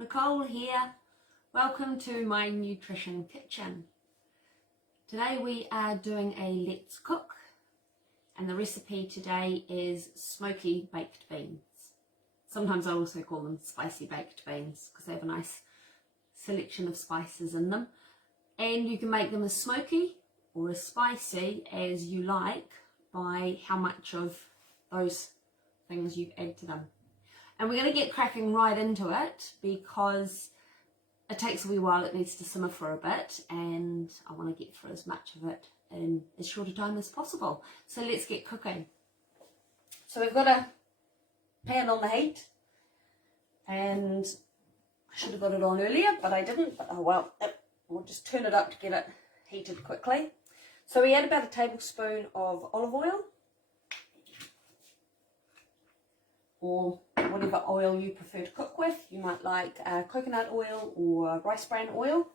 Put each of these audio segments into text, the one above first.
Nicole here. Welcome to my nutrition kitchen. Today we are doing a let's cook, and the recipe today is smoky baked beans. Sometimes I also call them spicy baked beans because they have a nice selection of spices in them, and you can make them as smoky or as spicy as you like by how much of those things you add to them. And we're going to get cracking right into it because it takes a wee while. It needs to simmer for a bit, and I want to get through as much of it in as short a time as possible. So let's get cooking. So we've got a pan on the heat, and I should have got it on earlier, but I didn't. But oh well, we'll just turn it up to get it heated quickly. So we add about a tablespoon of olive oil, or whatever oil you prefer to cook with. You might like coconut oil or rice bran oil.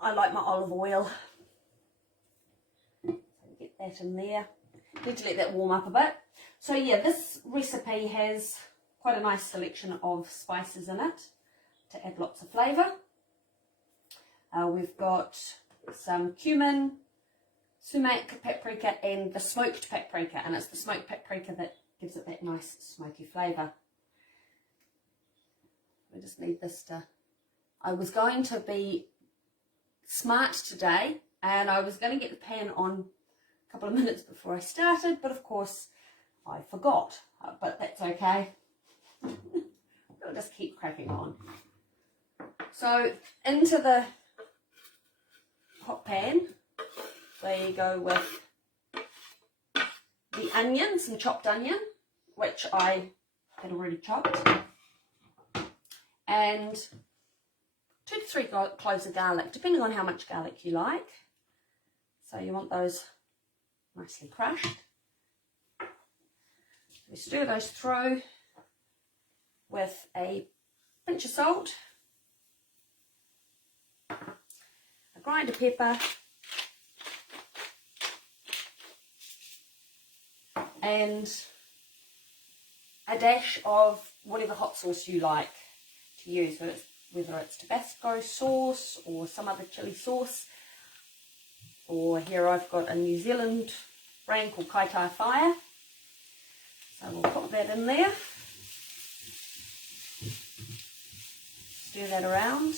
I like my olive oil. So get that in there. Need to let that warm up a bit. So yeah, this recipe has quite a nice selection of spices in it to add lots of flavour. We've got some cumin, sumac paprika, and the smoked paprika, and it's the smoked paprika that gives it that nice smoky flavour. We just need this to... I was going to be smart today, and I was going to get the pan on a couple of minutes before I started, but of course I forgot. But that's okay. We'll just keep cracking on. So into the hot pan, there you go with the onion, some chopped onion, which I had already chopped, and 2 to 3 cloves of garlic, depending on how much garlic you like. So you want those nicely crushed. We stir those through with a pinch of salt, a grind of pepper, and a dash of whatever hot sauce you like to use, whether it's Tabasco sauce or some other chili sauce, or here I've got a New Zealand brand called Kai Tai Fire, so we'll put that in there, stir that around,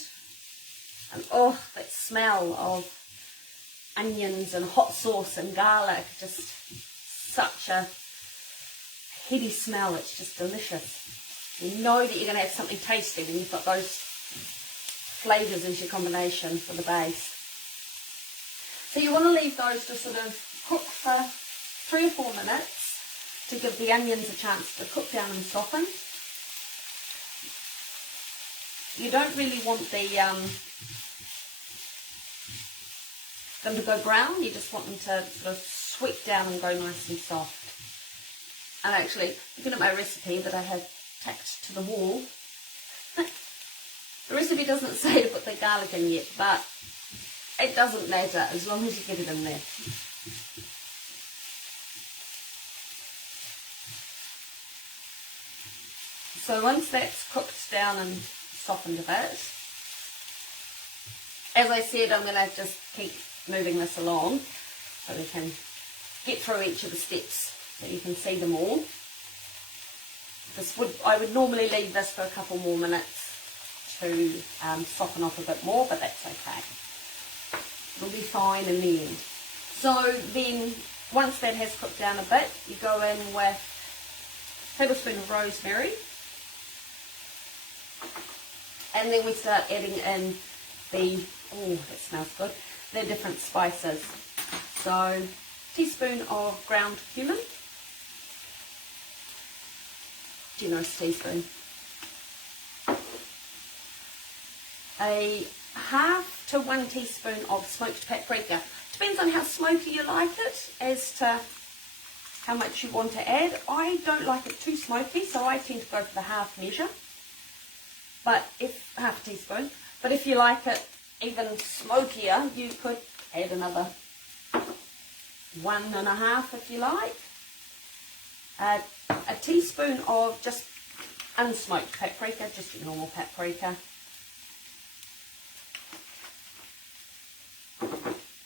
and oh, that smell of onions and hot sauce and garlic, just such a heady smell. It's just delicious. You know that you're going to have something tasty when you've got those flavours as your combination for the base. So you want to leave those to sort of cook for 3 or 4 minutes to give the onions a chance to cook down and soften. You don't really want them to go brown. You just want them to sort of sweep down and go nice and soft. And actually, looking at my recipe that I have tacked to the wall, the recipe doesn't say to put the garlic in yet, but it doesn't matter as long as you get it in there. So once that's cooked down and softened a bit, as I said, I'm going to just keep moving this along so we can get through each of the steps so you can see them all. I would normally leave this for a couple more minutes to soften off a bit more, but that's okay. It'll be fine in the end. So then, once that has cooked down a bit, you go in with a tablespoon of rosemary, and then we start adding in the, oh, that smells good, the different spices. So, teaspoon of ground cumin, generous teaspoon, a half to 1 teaspoon of smoked paprika. Depends on how smoky you like it as to how much you want to add. I don't like it too smoky, so I tend to go for the half measure, but half a teaspoon. But if you like it even smokier, you could add another 1.5 if you like. A teaspoon of just unsmoked paprika, just a normal paprika.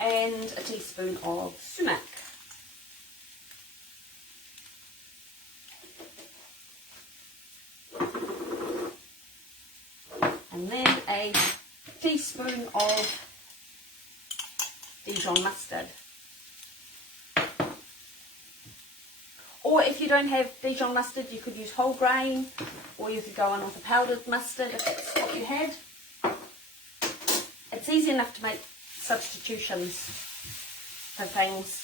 And a teaspoon of sumac. And then a teaspoon of Dijon mustard. Or if you don't have Dijon mustard, you could use whole grain, or you could go on with a powdered mustard if that's what you had. It's easy enough to make substitutions for things.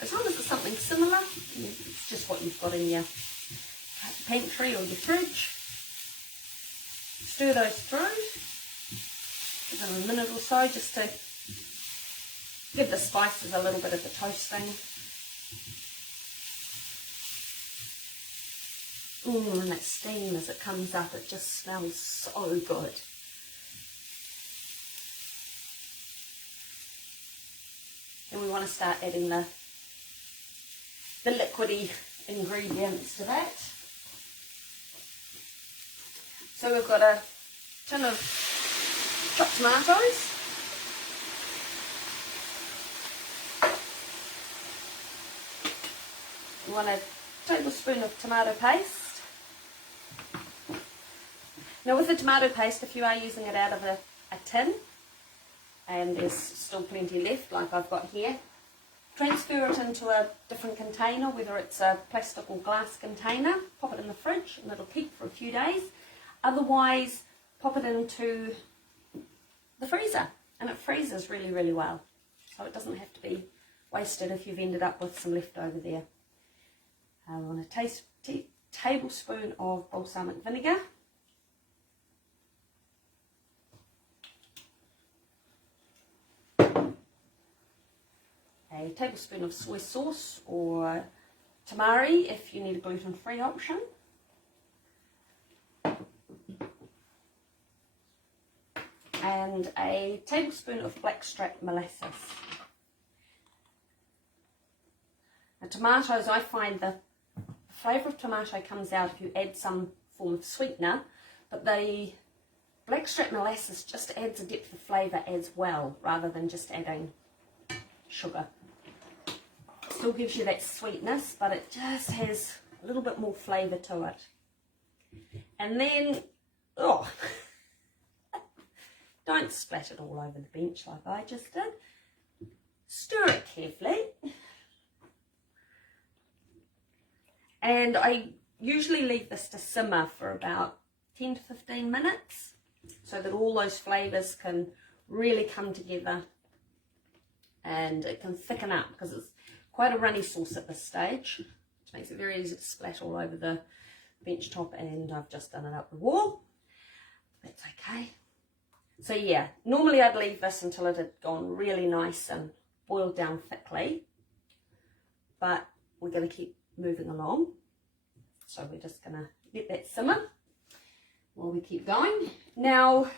As long as it's something similar, it's just what you've got in your pantry or your fridge. Stir those through. Give them a minute or so just to give the spices a little bit of the toasting. And that steam as it comes up, it just smells so good. And we want to start adding the liquidy ingredients to that. So we've got a tin of chopped tomatoes. We want a tablespoon of tomato paste. Now with the tomato paste, if you are using it out of a tin and there's still plenty left like I've got here, transfer it into a different container, whether it's a plastic or glass container, pop it in the fridge and it'll keep for a few days. Otherwise, pop it into the freezer and it freezes really, really well. So it doesn't have to be wasted if you've ended up with some left over there. I want a tablespoon of balsamic vinegar. A tablespoon of soy sauce or tamari if you need a gluten-free option. And a tablespoon of blackstrap molasses. Now tomatoes, I find the flavour of tomato comes out if you add some form of sweetener, but the blackstrap molasses just adds a depth of flavour as well, rather than just adding sugar. Still gives you that sweetness, but it just has a little bit more flavour to it. And then, oh, don't splat it all over the bench like I just did. Stir it carefully. And I usually leave this to simmer for about 10 to 15 minutes so that all those flavours can really come together and it can thicken up, because it's quite a runny sauce at this stage, which makes it very easy to splat all over the bench top, and I've just done it up the wall. That's okay. So yeah, normally I'd leave this until it had gone really nice and boiled down thickly, but we're going to keep moving along. So we're just going to let that simmer while we keep going. Now,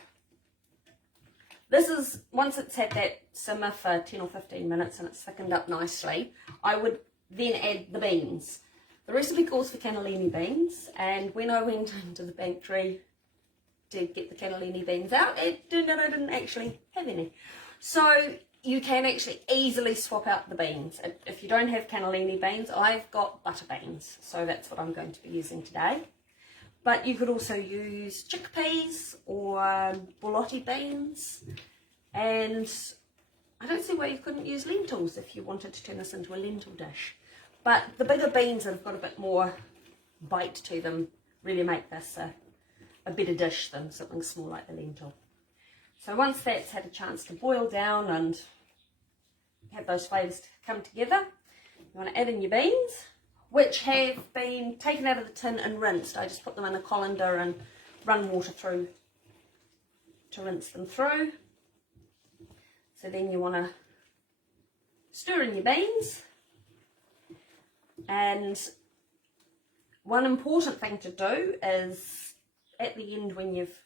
this is, once it's had that simmer for 10 or 15 minutes and it's thickened up nicely, I would then add the beans. The recipe calls for cannellini beans, and when I went into the pantry to get the cannellini beans out, it turned out I didn't actually have any. So you can actually easily swap out the beans. If you don't have cannellini beans, I've got butter beans, so that's what I'm going to be using today. But you could also use chickpeas or borlotti beans, and I don't see why you couldn't use lentils if you wanted to turn this into a lentil dish. But the bigger beans that have got a bit more bite to them really make this a better dish than something small like the lentil. So once that's had a chance to boil down and have those flavours come together, you want to add in your beans, which have been taken out of the tin and rinsed. I just put them in a colander and run water through to rinse them through. So then you want to stir in your beans. And one important thing to do is at the end, when you've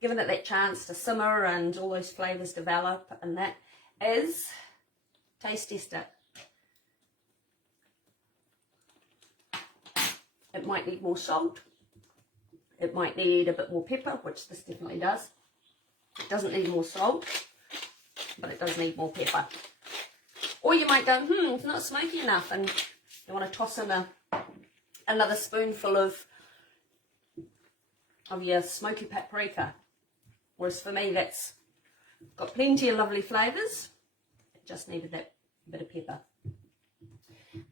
given it that chance to simmer and all those flavours develop, and that is taste test it. It might need more salt, It might need a bit more pepper, which this definitely does. It doesn't need more salt, but it does need more pepper. Or you might go, it's not smoky enough, and you want to toss in another spoonful of your smoky paprika. Whereas for me, that's got plenty of lovely flavours. It just needed that bit of pepper.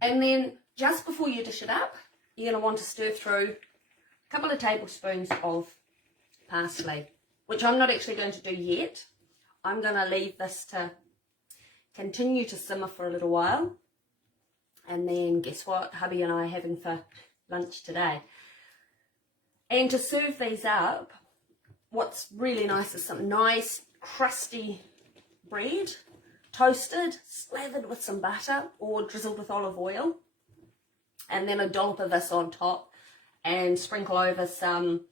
And then just before you dish it up, you're going to want to stir through a couple of tablespoons of parsley, which I'm not actually going to do yet. I'm going to leave this to continue to simmer for a little while. And then guess what hubby and I are having for lunch today. And to serve these up, what's really nice is some nice crusty bread, toasted, slathered with some butter or drizzled with olive oil. And then a dollop of this on top, and sprinkle over some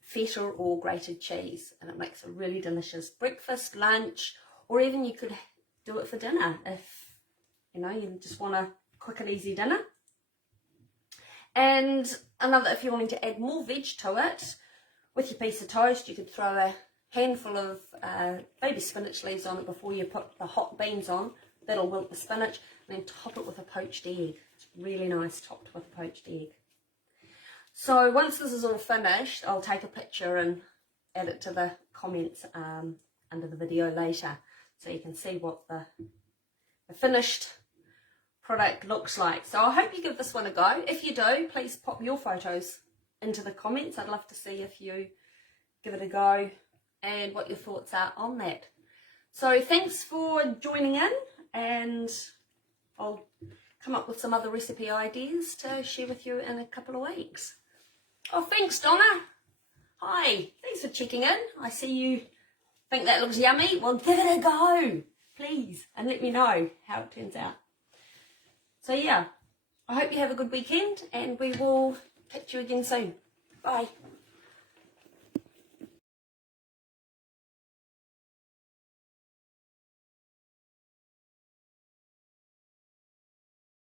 feta or grated cheese. And it makes a really delicious breakfast, lunch, or even you could do it for dinner if, you know, you just want a quick and easy dinner. And another, if you're wanting to add more veg to it, with your piece of toast, you could throw a handful of baby spinach leaves on it before you put the hot beans on. That'll wilt the spinach, and then top it with a poached egg. It's really nice topped with a poached egg. So once this is all finished, I'll take a picture and add it to the comments under the video later, so you can see what the finished product looks like. So I hope you give this one a go. If you do, please pop your photos into the comments. I'd love to see if you give it a go and what your thoughts are on that. So thanks for joining in, and I'll come up with some other recipe ideas to share with you in a couple of weeks. Oh, thanks Donna. Hi, thanks for checking in. I see you think that looks yummy. Well, give it a go, please, and let me know how it turns out. So yeah, I hope you have a good weekend, and we will catch you again soon. Bye.